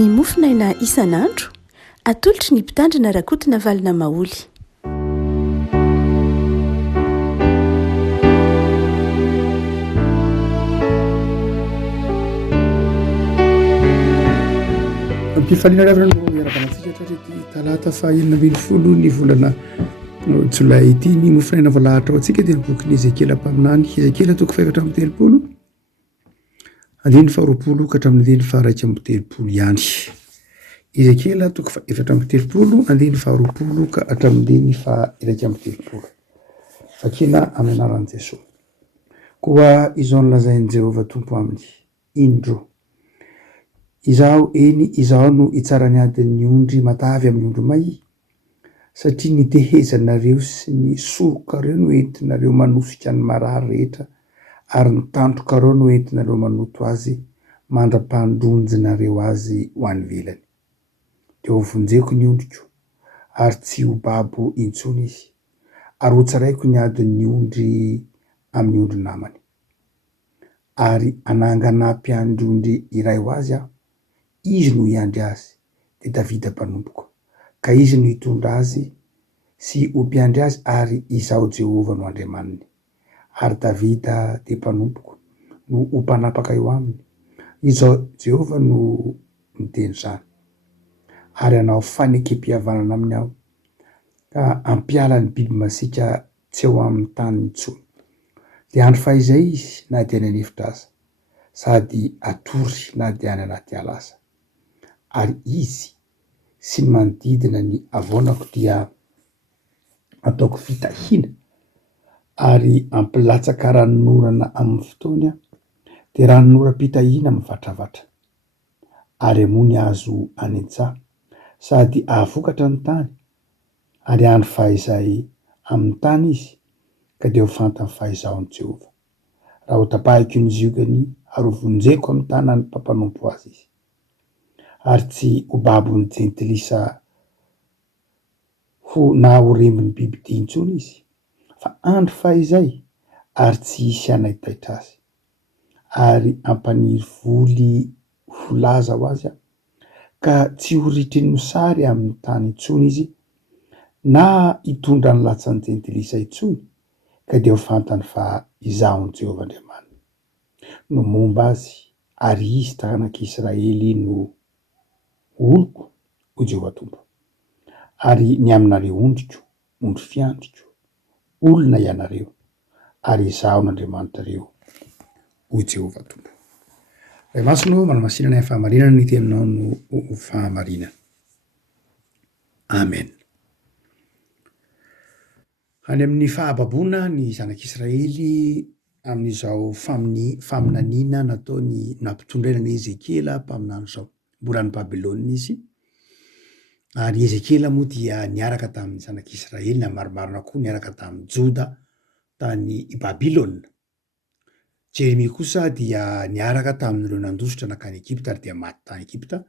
ny mofinaina isan'andro atolotry ny mpitandrina rakotina valina maoly. Mpifaliana ravina no iaravanantsika hatrarety talata fa 20 ny volana jolay ity ny mofinaina valahatra ao antsika dia niboky Ezekiela mpaminany Ezekiela toko 7:30 andiny 20 ka hatramin'ny 1:30 ihany. Ezekiela toko 7:30 andiny 20 ka hatramin'ny 1:30. Fakina amin'ny anaran'i Jesosy. Koa izao nolazain'i Jehovah tompo aminy indro. Izaho no itsarany adin'ny ondry matavy amin'ny ondry may, satria ny tehezanareo sy ny sorokareo no entinareo manosika ny marary rehetra, ary ny tandrokareo no entinareo manoto azy, mandra-pandronjinareo azy ho any velany. Dia hovonjeko ny ondriko, ary tsy ho babo intsony izy, ary ho tsaraiko ny adin'ny ondry amin'ny ondry namany. Ary ananganampy andry ondry iray ho azy aho, izy no iandry azy, dia Davida mpanompoko, ka izy no hitondra azy sy ho mpiandry azy, ary izaho Jehova no Andriamaniny. Ary Davida dia mpanompoko no ho mpanapaka eo aminy. Izaho Jehova no miteny izany. Ary anao fanekem-pihavanana aminy aho, ka ampiala ny biby masika tsy eo amin'ny tany intsony. Dia andro fahizay izy na dia any anefitra aza, sady atory na dia any anaty ala aza. Ary izy sy ny manodidina ny avonako dia ataoko fitahiana, ary ampilatsaka ranonorana amin'ny fotoany, dia ranonoram-pitahiana mivatravatra. Ary amony azo any an-tsaha, sady ahavokatra ny tany, ary andro fahizay amin'ny tany izy, ka dia ho fantany fahaizahon'i Jehova. Raha ho tapahiko ny ziogany, ary ho vonjeko amin'ny tanany mpampanompo azy izy. Ary tsy ho babon'ny jentilisa na ho rembin'ny bibidia intsony izy, fa andro fahizay ary tsy hisy anaitaitra azy. Ary ampaniry voly ho laza ho azy, ka tsy ho ritry ny sary amin'ny tany intsony izy, na hitondra ny latsan'ny jentilisa intsony, ka dia ho fantany fa izahon Jehova Andriamanina no momba azy, ary izy taranak'Israely no oloko ho Jehova tompo. Ary ny aminareo ondriko, ondry fiandriko, olona ianareo, ary izaho n'Andriamanitrareo ho Jehova tompo. Ray masino manamasinana ny fahamarinana ny teninao no fahamarinana. Amen. Any amin'ny fahababoana ny zanak'Israely amin'izao faminaniana nataony nampitondraina ny Ezekiela mpaminany izao. Mbola any Babilôna izy, ary Ezekiela moa dia niaraka tamin'ny zanak'Israely, na marimarina koa niaraka tamin'ny Joda tany Babilôna. Jeremia kosa dia niaraka tamin'ireo nandositra nakany Egypta, ary dia maty tany Egypta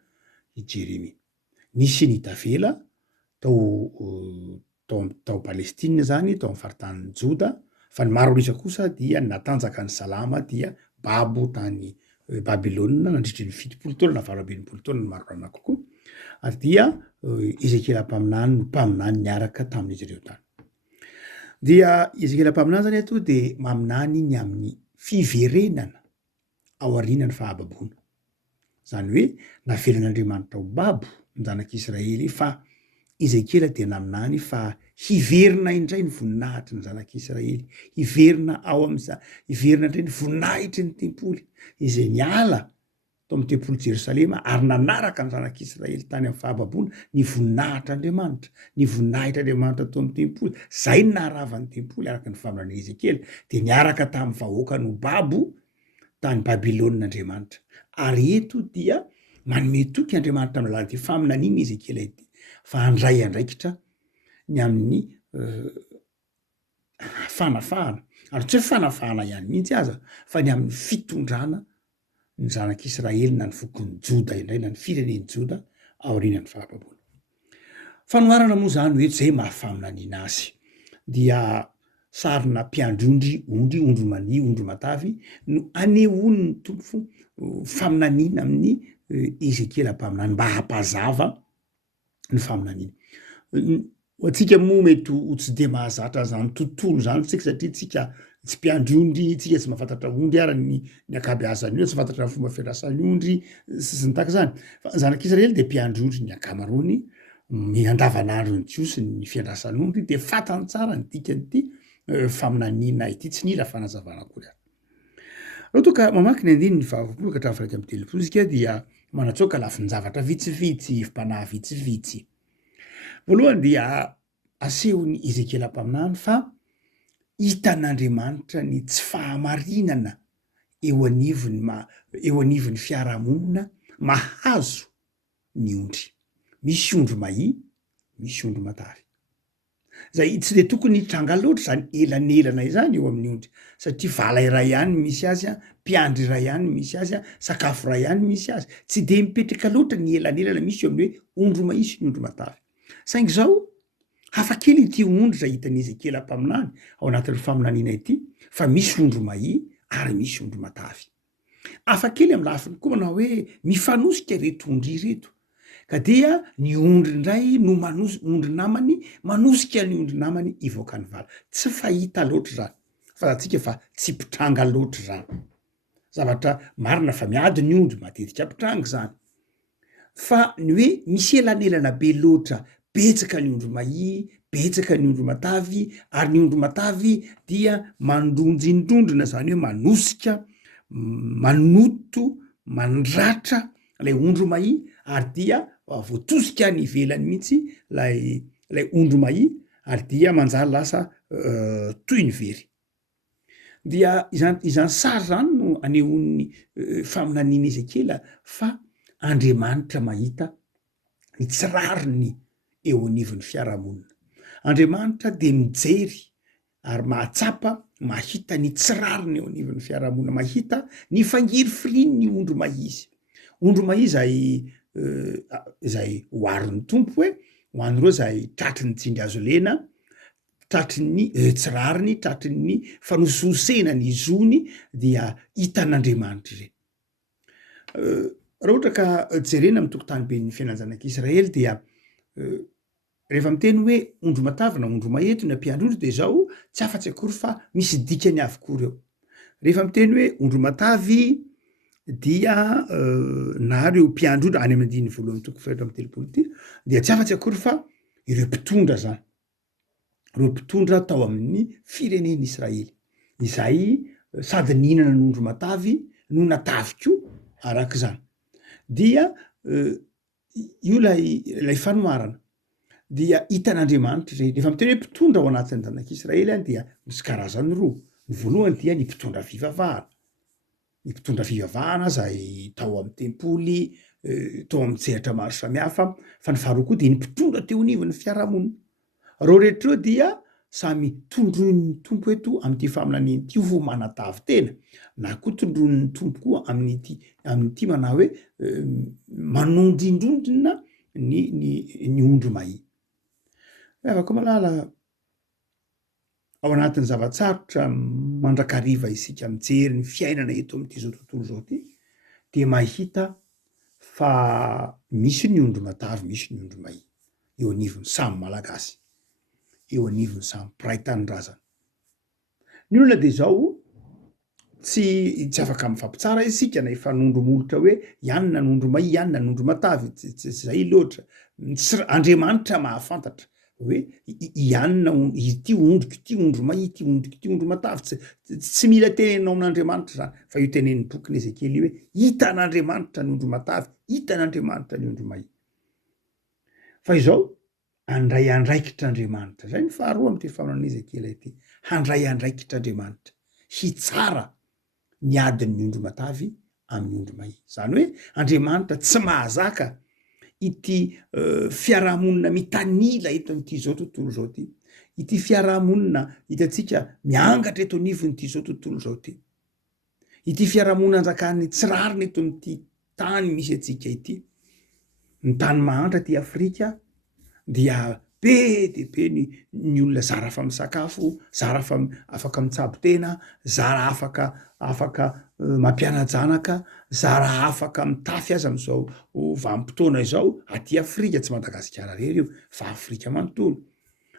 i Jeremia. Nisy ny tavela tao Palestina zany, tao amin'ny faritanin'ny Joda, fa ny maro risa kosa dia natanjaka ny salama, dia babo tany Babilôna nandritry ny 70 taona na 80 taona ny maro rana kokoa. Ary dia Ezekiela mpaminany no mpaminany niaraka tamin'izy ireo tany. Dia Ezekiela mpaminany zany ato dia maminany ny amin'ny fiverenana ao aorianany fahababoana. Zany hoe navelan'Andriamanitra ho babo ny zanak'Israely, fa Ezekiela dia naminany fa hiverina indray ny voninahitry ny zanak'Israely, hiverina ao amin'izany, hiverina indray ny voninahitry ny tempoly, izay niala tao amin'ny tempoly Jerosalema, ary nanaraka ny zanak'Israely tany amin'ny fahababoana ny voninahitr'Andriamanitra, ny voninahitr'Andriamanitra tao amin'ny tempoly. Zay ny naharavan'ny tempoly araka ny faminany Ezekiela, dia niaraka tamin'ny vahoaka no babo tany Babilôn'Andriamanitra. Ary eto dia manome toky Andriamanitra amin'ny lalàna faminaniana Ezekiela ity, fa handray andraikitra ny amin'ny fanafahana, ary tsy hoe fanafahana ihany mihitsy aza, fa ny amin'ny fitondrana ny zanak'Israely na ny fokony Joda indray, na ny fireneny Joda aorianany fahababoana. Fanoharana moa zany hoe zay mahafaminaniana azy, dia sarina mpiandry ondry mani, ondry matavy no anehoany ny tompo faminaniana amin'ny Ezekela mpaminany mba hampazava ny faminaniny. Atsika moa mety ho tsy de mahazatra zany tontolo zany tsika satria tsika tsy mpiandry ondry, tsika tsy mahafantatra ondry ara ny akabeazany io, tsy fantatra ny fomba fiandrasany ondry sy ny tahaka zany. Fa zanak'Israely de mpiandry ondry ny akamarony andavanandro ny jiosy ny fiandrasany ondry de fantany tsara ny dikan'ity faminanina ity, tsy nila fanazavana akory ary. Raha toa ka mamaky ny andininy fahavalo ka hatramin'ny valo amby telopolo isika dia manatsoaka lafin-javatra vitsivitsy, fipanahy vitsivitsy. Voalohany dia asehony Ezekela mpaminany fa hitan'Andriamanitra ny tsy fahamarinana eo anivon'ny fiarahamonina mahazo ny ondry. Misy ondry mahi, misy ondry matavy. Zay tsy de tokony hitranga loatra zany elanelana izany eo amin'ny ondry satria vala iray ihany misy azy, mpiandry iray ihany misy azy, sakafo iray ihany misy azy. Tsy de mipetraka loatra ny elanelana misy eo amin'ny hoe ondry mahi sy ny ondry matavy. Saingy zao hafakely ity ondry zay hitan'ny Ezekela mpaminany ao anatin'ny faminanina ity fa misy ondry mahi ary misy ondry matavy. Hafakely amin'ny lafiny koa manao hoe mifanosika reto ondry reto. Ka dia ny ondry indray no ondry namany manosika ny ondry namany ivoaka ny vala. Tsy fahita loatra zany. Fantatsika fa tsy pitranga loatra zany. Zavatra marina fa miady ny ondry matetika pitranga zany. Fa ny hoe misy elanelana be loatra, betsaka ny ondry mahi, betsaka ny ondry matavy, ary ny ondry matavy dia mandondrindrondrina zany hoe manosika, manoto, mandratra lay ondry mahi ary dia voatosika ny ivelany mihitsy lay ondry mahi ary dia manjary lasa toy ny very. Dia izany sary zany no anehon'ny faminaniny Ezekela fa Andriamanitra mahita ny tsirariny eo anivon'ny fiarahamonina. Andriamanitra de mijery ary mahatsapa mahita ny tsirariny eo anivon'ny fiarahamonina, mahita ny fangiry firiny ny ondry mahizy. Ondry mahizy zay hoarin'ny tompo hoe ho an'ireo zay tratry ny tsindry azo lena, tratry ny tsirariny, tratry ny fanososena ny zony dia hitan'Andriamanitra ireny. Raha ohatra ka jerena amin'ny tokotany be ny fiainan zanak'Israely dia rehefa miteny hoe ondry matavy na ondry mahety na mpiandry ondry de zao tsy afa-tsy akory fa misy dikany avokory eo. Rehefa miteny hoe ondry matavy dia na reo mpiandry ondry any amin'ny andininy voalohany toko fahetra amby telopolo ity dia tsy afa-tsy akory fa ireo mpitondra zany. Ireo mpitondra tao amin'ny fireneny Israely. Izay sady nihinana n'ondry matavy no natavy koa arak'izany. Dia io lay fanoharana dia hitan'Andriamanitra zay. Rehefa miteny hoe mpitondra ao anatin'ny zanak'Israely dia misy karazany roa. Ny voalohany dia ny mpitondra fivavahana. Ny mpitondra fivavahana zay tao amin'ny tempoly, tao amin'ny tsehatra maro samihafa, fa ny faharoa koa dia ny mpitondra teo anivon'ny fiarahamonina. Reo rehetra dia samy tondron'ny tompo eto amin'ity faminaniny ity ho manatavy tena, na koa tondron'ny tompo koa amin'ity manao hoe manondrindrondrina ny ondry mahi. Afaka malala ao anatin'ny zavatsarotra mandrakariva isika mijery ny fiainana eto amin'ity zao tontolo zao ty, de mahita fa misy ny ondry matavy, misy ny ondry mahi eo anivon'ny samy malagasy, eo anivon'ny samy mpiray tanindrazana. Ny olona de zao tsy afaka mifampitsara isika na efa nondro molotra hoe ianona n'ondry mahi, ianona n'ondry matavy, tsy zay loatra. Andriamanitra mahafantatra hoe ianona ity ondriko ity ondry mahi, ity ondriko ity ondry matavy. Tsy mila tenenao amin'Andriamanitra zany fa io tenen'ny bokin'ny Ezekely hoe hitan'Andriamanitra ny ondry matavy, hitan'Andriamanitra ny ondry mahi. Fa izao handray andraikitr'Andriamanitra. Zay ny faharoa amin'ity faminan'ny Ezekela ity. Handray andraikitr'Andriamanitra. Hitsara ny adin'ny ondry matavy amin'ny ondry mahi. Zany hoe Andriamanitra tsy mahazaka ity fiarahamonina mitanila eto amin'ity zao tontolo zao ty. Ity fiarahamonina hitatsika miangatra eto anivon'ity zao tontolo zao ty. Ity fiarahamonina anjakan'ny tsirariny eto amin'ity tany misy atsika ity. Ny tany mahantra ty Afrika dia be de be ny olona zara afa misakafo, zara afaka mitsabo tena, zara afaka mampianajanaka, zara afaka mitafy aza am'izao vanim-potoana izao aty Afrika, tsy Madagasikara rery io fa Afrika manontolo.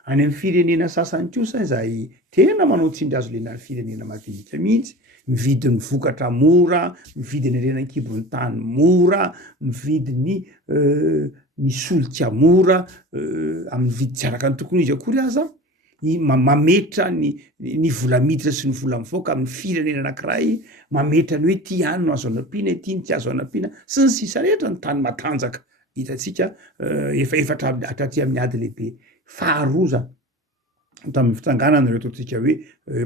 Any amin'ny firenena sasany kosa zay tena manao tsindry azo lenany firenena madinika mihitsy, mividy ny vokatra mora, mividy ny renan-kibon'ny tany mora, mividy ny solika mora amin'ny vidy tsy araka ny tokony izy akory aza, mametra ny vola miditra sy ny vola mivoaka amin'ny firenena anankiray, mametra ny hoe ty ihany no azo anampiana, ty ny tsy azo anampiana sy ny sisa rehetra, ny tany matanjaka hitatsika efatra hatraty amin'ny ady lehibe. Faharoza tamin'ny fitsanganana ireo ataotsika hoe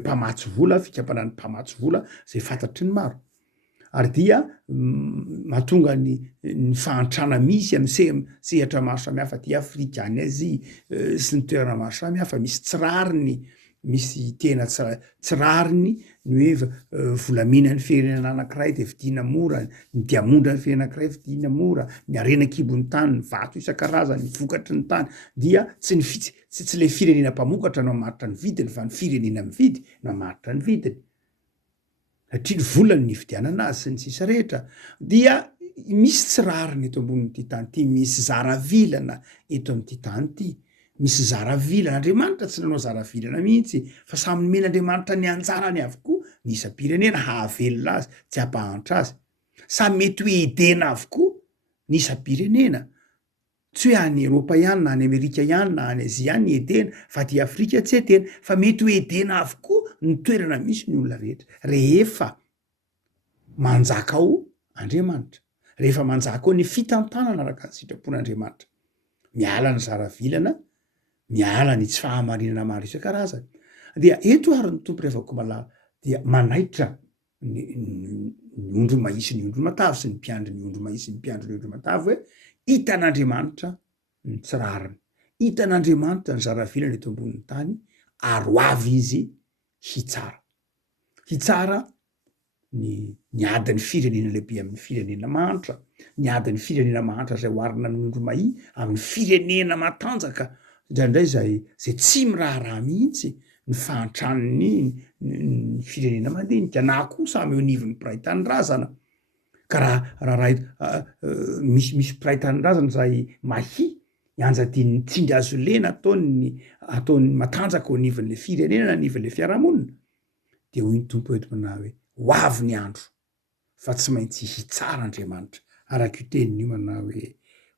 mpamatsy vola, fikampanany mpamatsy vola zay fantatry ny maro, ary dia mahatonga ny fahantrana misy amin'ny sehatra maro samihafa ty Afrika, any Azia sy ny toerana maro samihafa, misy tsirariny, misy tena tsirariny ny hoe volamena ny firenena anankiray de vidina mora, ny diamondra ny firenena anankiray vidina mora, ny arenan-kibon'ny tany, ny vato isan-karazany, ny vokatry ny tany, dia tsy le firenena mpamokatra no mamaritra ny vidiny fa ny firenena mividy no mamaritra ny vidiny, satria ny volany ny fidianana azy sy ny sisa rehetra. Dia misy tsirariny eto ambonin'ity tany ty, misy zaravilana eto amin'ity tany ty, misy zaravilana. Andriamanitra tsy nanao zaravilana mihitsy fa samy nomen'Andriamanitra ny anjarany avokoa ny isam-pirenena hahavelona azy, tsy hampahantra azy. Samy mety ho edena avokoa ny isam-pirenena, tsy hoe any Eropa ihany na any Amerika ihany na any Azia ihany ny edena fa ty Afrika tsy edena, fa mety ho edena avokoa ny toerana misy ny olona rehetra rehefa manjaka ao Andriamanitra, rehefa manjaka ao ny fitantanana araka ny sitrapon'Andriamanitra, miala ny zaravilana, miala ny tsy fahamarinana maro isan-karazany. Dia eto ary ny tompo revako malala dia manaitra ny ondro mahisy ny ondro matavy sy ny mpiandry ny ondro mahisy ny mpiandry ny ondro matavy hoe hitan'Andriamanitra ny tsirariny, hitan'Andriamanitra ny zaravilana eto ambonin'ny tany, ary ho avy izy hitsara. Hitsara ny adiny firenena lehibe amin'ny firenena mahantra, ny adiny firenena mahantra zay hoarina amin'ny ondro mahi amin'ny firenena matanjaka, indraindray zay tsy miraharaha mihitsy ny fahantraniny ny firenena mandinika, na koa samy eo anivon'ny mpiray tanindrazana. Ka raha misy mpiray tanindrazana zay mahi ianjadiny tsindry azo lena ataony matanjaka ao anivon'le firenena, anivon'le fiarahamonina, de hoy ny tompo eto mana hoe ho avy ny andro fa tsy maintsy hitsara Andriamanitra, araka io tenin'io mana hoe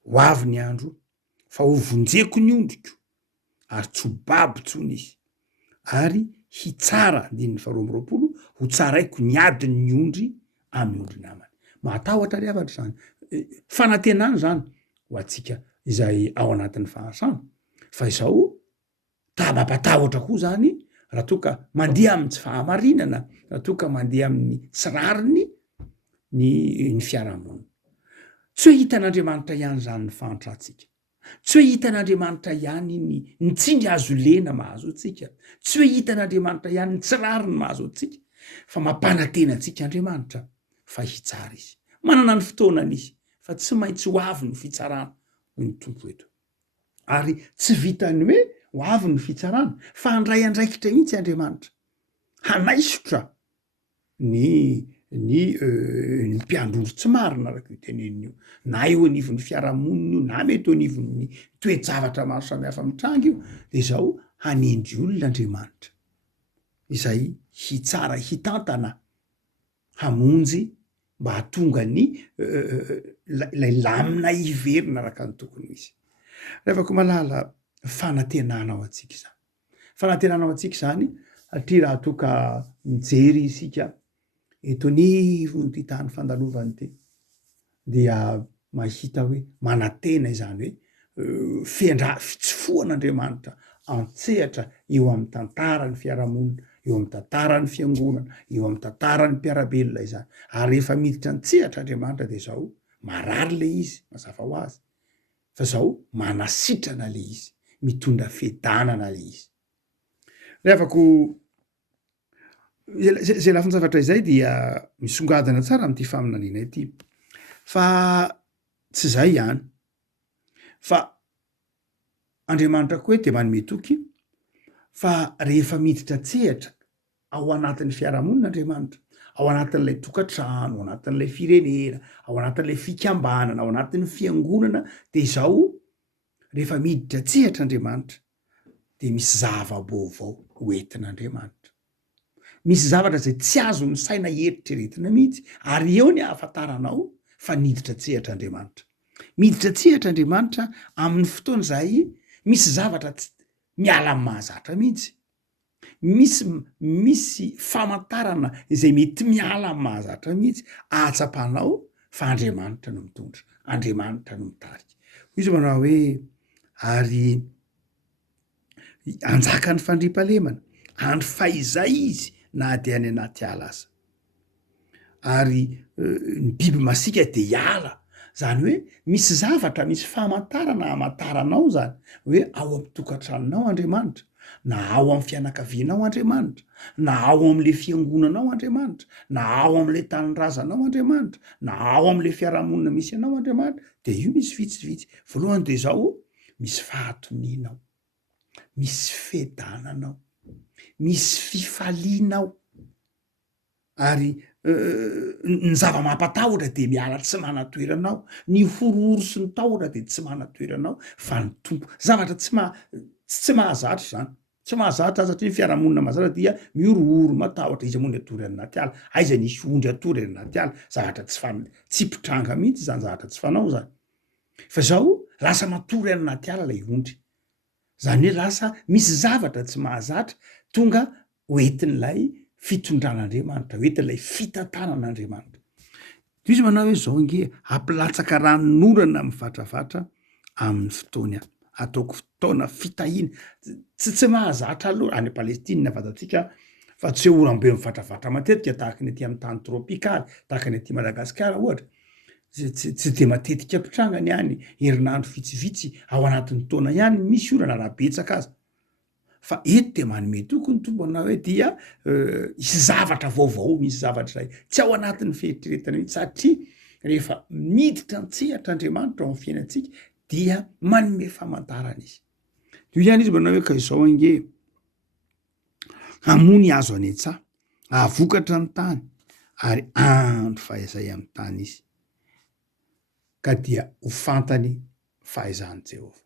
ho avy ny andro fa ho vonjeko ny ondriko ary tsy ho babo tsony izy, ary hitsara andininy faharoa amby roapolo, ho tsaraiko ny adiny ny ondry amin'ny ondry namany. Mahatahotra ry avatra zany, fanantenana zany ho atsika izay ao anatin'ny fahasana, fa izao mampatahotra koa zany raha toa ka mandeha amin'ny tsy fahamarinana, raha toa ka mandeha amin'ny tsirariny ny fiarahamonina. Tsy hoe hitan'Andriamanitra ihany zany ny fahantratsika, tsy hoe hitan'Andriamanitra ihany ny tsindry azo lena mahazo atsika, tsy hoe hitan'Andriamanitra ihany ny tsirariny mahazo atsika, fa mampanantena antsika Andriamanitra fa hitsara izy, manana ny fotoanany izy, fa tsy maintsy ho avy ny fitsarana hoy ny tompo eto. Ary tsy vitany hoe ho avy ny fitsarana fa handray andraikitra mihitsy Andriamanitra, hanaisotra ny mpiandro tsy marina araka io teneniny io, na eo anivon'ny fiarahamonina io, na mety eo anivon'ny toe-javatra maro samihafa mitranga io, de zao hanendry olona Andriamanitra izay hitsara, hitantana, hamonjy mba hahatonga ny lay lamina iverina araka ny tokony izy. Revako malala fanantenana ao atsika zany, fanantenana ao atsika zany satria raha toa ka mijery isika eto anivony ty tany fandalovany ty, dia mahita hoe manantena izany hoe fitsofoan'Andriamanitra antsehatra eo amin'ny tantarany fiarahamonina, eo amin'ny tantarany fiangonana, eo amin'ny tantarany mpiarabelona izany. Ary rehefa miditra antsehatra Andriamanitra de zao marary le izy, mazava ho azy, fa zao manasitrana le izy, mitondra fiadanana le izy. Revako zay lafiny zavatra izay dia misongadina tsara am'ty faminaniana ity, fa tsy zay ihany, fa Andriamanitra koa hoe de manome toky fa rehefa miditra tsehatra ao anatin'ny fiarahamoninaandriamanitra, ao anatin'ilay tokantrano, ao anatin'ilay firenena, ao anatin'ilay fikambanana, ao anatin'ny fiangonana de zao rehefa miditra tsehatra andriamanitra de misy zava-baovao hoentin'andriamanitra. Misy zavatra zay tsy azo ny saina eritreretina mihitsy ary eo ny ahafantaranao fa niditra tsehatra andriamanitra. Miditra tsehatra andriamanitra amin'ny fotoana zay misy zavatra miala amin'ny mahazatra mihitsy. Misy famantarana izay mety miala amin'ny mahazatra mihitsy ahatsapanao fa andriamanitra no mitondra, andriamanitra no mitarika. Izy manao hoe ary anjaka ny fandriampahalemana andro faizay izy na de any anaty ala aza. Ary ny biby masika de hiala, zany hoe misy zavatra misy famantarana hamantaranao zany hoe ao amin'ny tokantranonao andriamanitra, na ao amin'ny fianakavianao andriamanitra, na ao am'le fiangonanao andriamanitra, na ao am'le tanindrazanao andriamanitra, na ao am'le fiarahamonina misy anao andriamanitra, de io misy vitsivitsy. Voalohany de zao misy fahatonianao, misy fedananao, misy fifalianao ary ny zava-mampatahotra de miala tsy manatoeranao, ny horohoro sy ny tahotra de tsy manatoeranao fa ny tompo. Zavatra tsy mahazatra zany, tsy mahazatra satria ny fiarahamonina mahazatra dia miorohoro matahotra izy amony atory anaty ala, aiza nisy ondry atory anaty ala, zavatra tsy pitranga mihitsy zany, zavatra tsy fanao zany. Fa zao lasa matory anaty ala lay ondry, zany hoe lasa misy zavatra tsy mahazatra tonga hoentin'lay fitondran'andriamanitra, hoentin'lay fitantanan'andriamanitra. De izy manao hoe zao nge ampilatsaka ranon'orana mivatravatra amin'ny fotoana, ataoko fotoana fitahiana tsy mahazatra aloha any Palestina fatatsika fa tsy hoe oram-be mivatravatra matetika tahaka ny aty amin'ny tany tropikaly, tahaka ny aty Madagasikara ohatra, tsy de matetika pitranga ny any, herinandro vitsivitsy ao anatin'ny taona ihany misy orana raha betsaka aza. Fa eto de manome toko ny tompona hoe dia isy zavatra vaovao, misy zavatra zay tsy ao anatin'ny fieritreretana mihitsy satria rehefa miditra antsehatra andriamanitra ao amin'ny fiainantsika dia manome famantarana izy. Io ihany izy manao hoe ka izao ange hamony azo any an-tsaha, ahavokatra ny tany ary andro fahaizay amin'ny tany izy ka dia ho fantany fahaizany Jehova.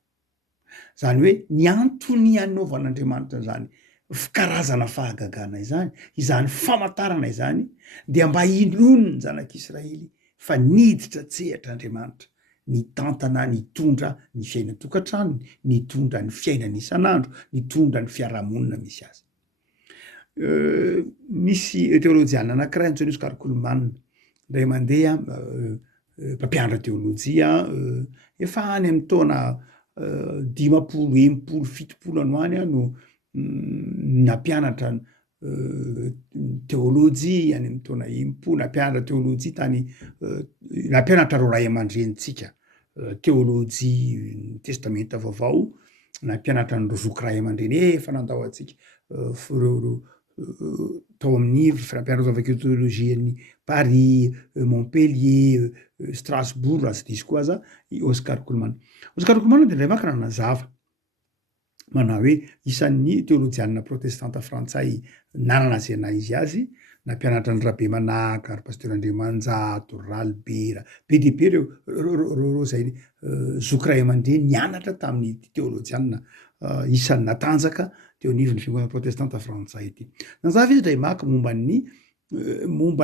Zany hoe ny antony anaovan'andriamanitra zany karazana fahagagana izany, izany famantarana izany dia mba inono ny zanak'Israely fa niditra tsehatra andriamanitra, nitantana, nitondra ny fiainany tokantranony, nitondra ny fiainany isan'andro, nitondra ny fiarahamonina misy azy. Misy teolojiana anankiray antsoina hoe Oscar Kuhlman, indray mandeha mpampianatra teolojia efa any amin'ny taona 50, 80, 70 ano any no nampianatra teolojia any amin'ny taona 80, nampianatra teolojia tany nampianatra ro ray aman-drenitsika teolojia testamenta vaovao, nampianatra ny rozoky ray aman-dreny efa nandao antsika tao amin'ny fampianatra teolojia ny Paris, Montpellier, Strasbourg, raha tsy diso koa aza, Oscar Kuhlman. Oscar Kuhlman de ndray maka nanazava manao hoe isan'ny teolojiana protestanta frantsay nanana zay naizy azy, nampianatra ny Rabe Manaka, ry Pasteur Andriamanjato, ry Ralbera, be de be reo zay zoky ray aman-dreny nianatra tamin'ny teolojiana isan'ny natanjaka teo anivon'ny fiangonana protestanta frantsay ity. Nazava izy ndray maka momba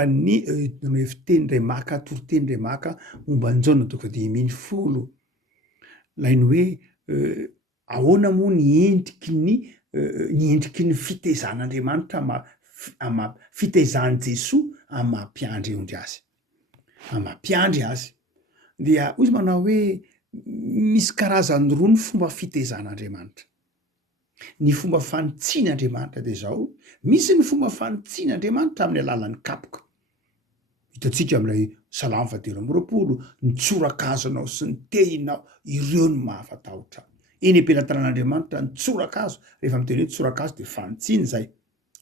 ny fiteny ndray maka, toriteny ndray maka momba ny Jaune toko 2010, lainy hoe ahoana moa ny endriky ny fitezan'Andriamanitra fitezan' Jesoa amin'ny mampiandry azy, amin'ny mampiandry azy. Dia izy manao hoe misy karazany roa ny fomba fitezan'Andriamanitra. Ny fomba fanitsian'Andriamanitra de zao, misy ny fomba fanitsian'Andriamanitra amin'ny alalan'ny kapoka. Hitantsika amin'ilay Salamo 2:20, ny tsorakazonao sy ny tehinao, ireo no mahafatahotra. Eny am-pelantanan'Andriamanitra ny tsorakazo, rehefa miteny hoe tsorakazo de fanitsiany zay,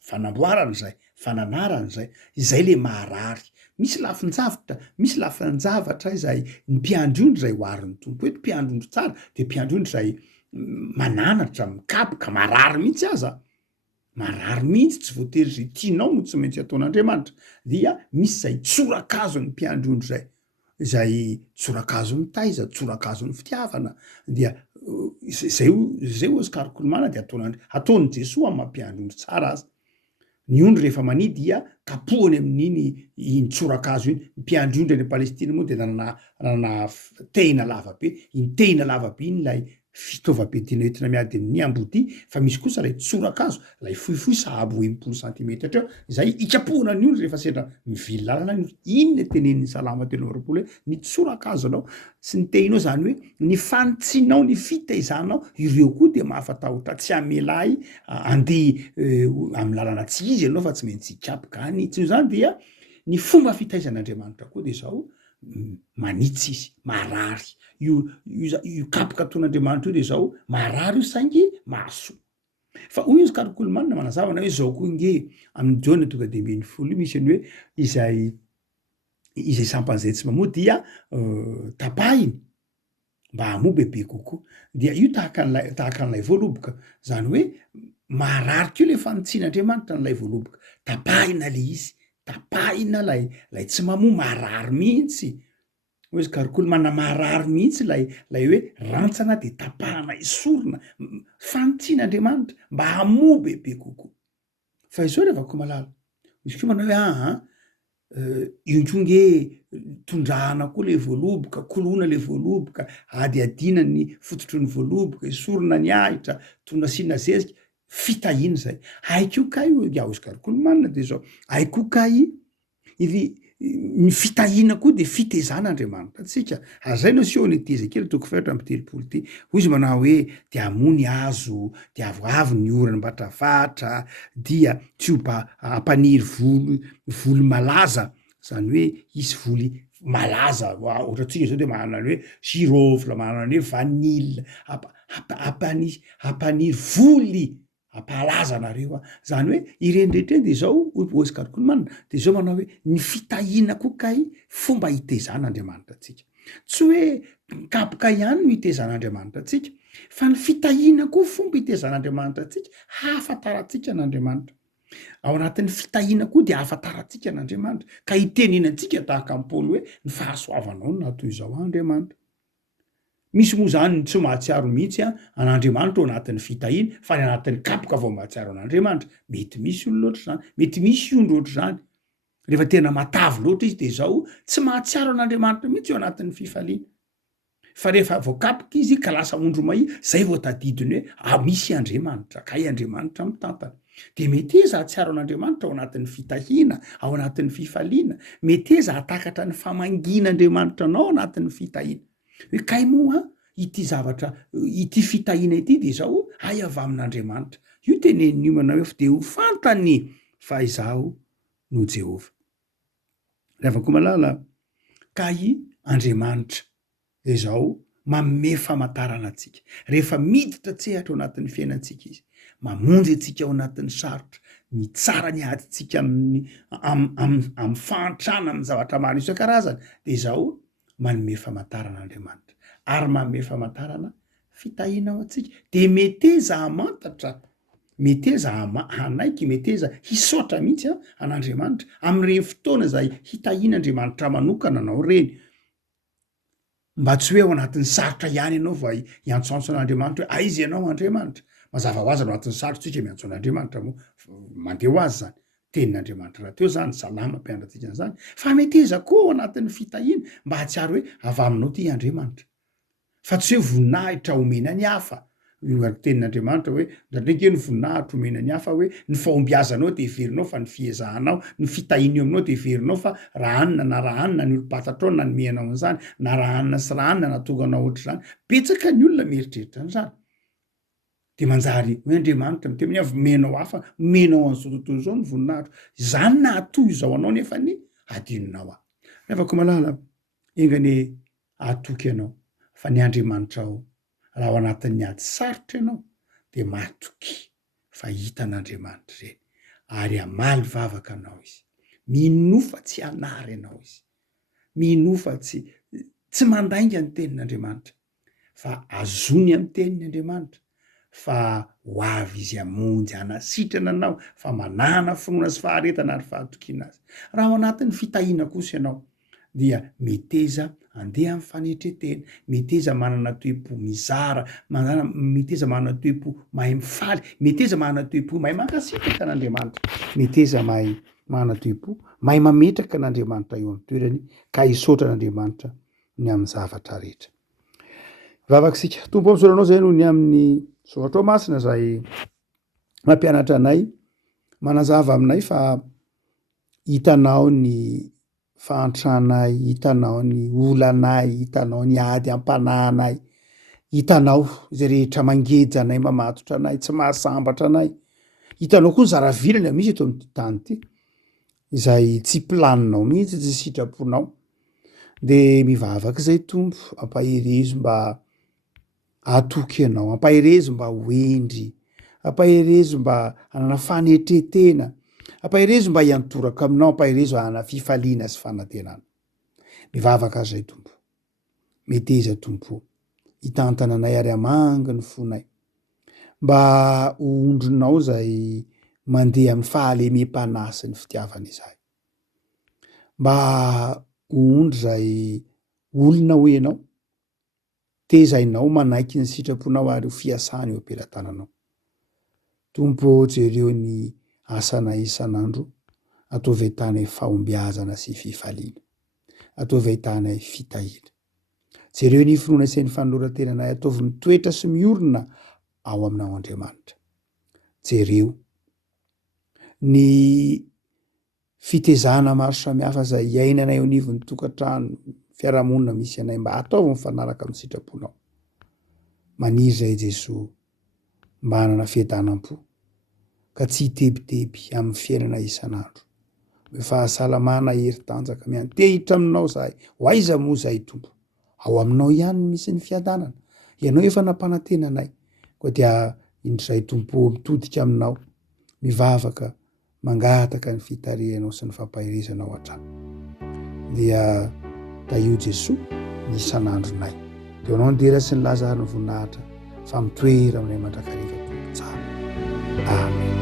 fanamboarany zay, fananarany zay, izay le maharary. Misy lafinjavatra izay ny mpiandry ondry zay hoarin'ny tompo, hoe mpiandry ondry tsara de mpiandry ondry zay mananatra mikapoka marary mihitsy aza marary mihitsy tsy voatery zay tianao no tsy maintsy ataon'Andriamanitra dia misy zay tsorakazo ny mpiandrondro zay tsorakazo mitaiza tsorakazo ny fitiavana dia zay ozy karikolomana de ataony Jesoa amy mampiandrondro tsara azy ny ondro rehefa manidy dia kapohany amin'iny iny tsorakazo iny mpiandrondro any Palestina moa de nanana tehina lavabe iny tehina lavabe iny lay fitaovam-piadiana entina miady amin'ny ambody fa misy kosa lay tsorakazo lay fohifohy sahabo 80 cm eo zay ikapohana ny ondro rehefa sendra mivily lalana iny le teneniny Salama telo amby roapolo hoe ny tsorakazo anao sy ny tehinao zany hoe ny fanitsinao ny fitaizanao ireo koa de mahafatahotra tsy amelay andeha amy lalana tsy izy ianao fa tsy maintsy ikapoka any tsy io zany dia ny fomba fitaizan'Andriamanitra koa de zao manitsy izy marary io kapoka ataon'Andriamanitra io de zao marary io saingy mahasoa fa hoy izy karikolomana manazavana hoe zao koa nge amin'ny Jaona tonga de mbeny folo io misy ny hoe izay sampan'izay tsy mamoa dia tapahiny mba hamoa bebe kokoa dia io tahaka an'lay voaloboka zany hoe marary keo le fanitsin'Andriamanitra n'lay voaloboka tapahina le izy tapahina lay tsy mamoa marary mihitsy hoe izy karikolomana marary mihitsy lay hoe rantsana de tapahana esorina fanitsin'Andriamanitra mba hamoa bebe kokoa fa izao revako malala izy ko manao hoe inkonge tondrahana koa le voaloboka koloana le voaloboka adiadina ny fototry ny voaloboka esorina ny ahitra tondrasina zezika fitahina zay haiko ka io iaho izy karikolomana de zao haiko ka izy ny fitahina koa de fitezan'Andriamanitra atsika azainao sio ny teza kely toko fahatra amby telopolo ty hoy izy manao hoe de amony azo de avoavo ny orany mbatravatra dia tsy ho mba ampaniry volo malaza zany hoe isy voly malaza ohatratsika zao de manana hoe girofle manana hoe vanille ampaniry voly ampalaza nareo zany hoe irendretreny de zao ozy karikolomana de zao manao hoe ny fitahina koa kay fomba hitezan'Andriamanitra atsika tsy hoe kapoka ihany no hitezan'Andriamanitra atsika fa ny fitahina koa fomba hitezan'Andriamanitra atsika hahafantaratsika n'Andriamanitra ao anatin'ny fitahina koa de hahafantaratsika n'Andriamanitra ka hitenenantsika tahaka amin'ny Paoly hoe ny fahasoavanao no natoy izao Andriamanitra misy moa zany tsy mahatsiaro mihitsy an'Andriamanitra ao anatin'ny fitahina fa ny anatin'ny kapoka vao mahatsiaro an'Andriamanitra mety misy olo loatra zany mety misy ondro oatra zany rehefa tena matavy loatra izy de zao tsy mahatsiaro an'Andriamanitra mihitsy eo anatin'ny fifaliana fa rehefa voakapoka izy ka lasa ondro mai zay vao tadidiny hoe misy Andriamanitra kay Andriamanitra mitantana de mety eza hatsiaro an'Andriamanitra ao anatin'ny fitahina ao anatin'ny fifaliana mety eza hatakatra ny famangin'Andriamanitra anao anatin'ny fitahina hoe kay moa ity zavatra ity fitahina ity de zao ay avy amin'Andriamanitra io teneniny io manao hoe de ho fantany fa izaho no Jehova rehefa koa malala kay Andriamanitra de zao manome famantarana atsika rehefa miditra tsehatra ao anatin'ny fiainantsika izy mamonjy atsika ao anatin'ny sarotra mitsara ny aditsika amin'ny fahantrana amin'ny zavatra maro isan-karazany de zao manome famantarana Andriamanitra ary manome famantarana fitahina ao atsika de mety eza hamantatra mety eza hanaiky mety eza hisaotra mihitsy an'Andriamanitra am'ireny fotoana zay hitahin'Andriamanitra manokana anao reny mba tsy hoe ao anatin'ny sarotra ihany ianao va hiantsoantso an'Andriamanitra hoe aiza ianao Andriamanitra mazava ho azy ao anatin'ny sarotra tsika miantso an'Andriamanitra moa mandeha ho azy zany tenin'Andriamanitra raha teo zany salama mpianatsikana zany fa mety eza koa ao anatin'ny fitahina mba hatsiaro hoe avy aminao ty Andriamanitra fa tsy hoe voninahitra omena ny hafa tenin'Andriamanitra hoe ndraindraiky ny voninahitra omena ny hafa hoe ny fahombiazanao de heverinao fa ny fiezahanao ny fitahina eo aminao de heverinao fa raha anina na raha anina ny olo-patatrao na nomeanao an'izany na raha anina sy raha anina natonganao ohatr' zany betsaka ny olona mieritreritra an'izany de manjary hoe Andriamanitra miteny avy menao hafa menao an'izao tontolo zao ny voninahitra zany nahatoy izao anao nefa ny adinonao rehefa koa malala engany ahatoky anao fa ny Andriamanitra ao raha ao anatin'ny ady sarotra ianao de matoky fa hitan'Andriamanitra reny ary amaly vavaka anao izy minofa tsy hanary anao izy minofa tsy mandainga ny tenin'Andriamanitra fa azony amin'ny tenin'Andriamanitra fa ho avy izy amonjy anasitrana anao fa manana finoana sy faharetana ary fahatokiana azy. Raha ao anatin'ny fitahiana kosa ianao dia meteza andeha amin'ny fanetretena, meteza manana toe-po mizara, meteza manana toe-po mahay mifaly, meteza manana toe-po mahay mankasitraka an'Andriamanitra, meteza manana toe-po mahay mametraka an'Andriamanitra eo amin'ny toerany ka hisaotra an'Andriamanitra ny amin'ny zavatra rehetra. Vavakisika tompo am'soranao zay noho ny amin'ny soratra masina zay mampianatra anay, manazava aminay fa hitanao ny fahantrahanay, hitanao ny olanay, hitanao ny ady ampanahanay, hitanao zay rehetra mangeja anay, mamatotra anay, tsy mahasambatra anay, hitanao koa ny zaravilana misy eto amin'ny tany ty izay tsy planinao mihitsy, tsy sitraponao. De mivavaka zay tompo, ampaherezo mba atoky anao, ampaherezo mba hoendry, ampaherezo mba hanana fanetretena, ampaherezo mba hiantoraka aminao, ampaherezo hanana fifaliana sy fanantenana. Mivavaka zay tompo, meteza tompo, hitantana anay ary hamangy ny fonay, mba hoondrinao zay mandeha amin'ny fahalemem-panahy sy ny fitiavana izay, mba hoondry zay olona ho enao, tezainao manaiky ny sitraponao ary ho fiasany eo am-pelatananao. Tompo jereo ny asanay isan'andro, ataovy ahitanay fahombiazana sy fifaliana, ataovy ahitanay fitahiana. Jereo ny finoana sy ny fanoloran-tenanay, ataovy mitoetra sy miorina ao aminao Andriamanitra. Jereo ny fitezana maro samihafa zay iainanay eo anivon'ny tokantrano, fiarahamonina misy anay, mba ataovy mifanaraka amin'ny sitraponao. Maniry zay Jesosy mba hanana fiadanam-po ka tsy hitebiteby amin'ny fiainana isan'andro. Hoe fahasalamana heri-tanjaka miantehitra aminao zahay, ho aiza moa zay tompo? Ao aminao ihany misy ny fiadanana, ianao efa nampanantena anay, koa dia indray tompo mitodika aminao, mivavaka mangataka ny fitarihanao sy ny fampaherezanao hatrany. Dia taio Jesosy ny isan'andronay, dia anao ndera sy ny Lazaro ny voninahitra fa mitoera aminay mandrakariva tompo tsara. Amen.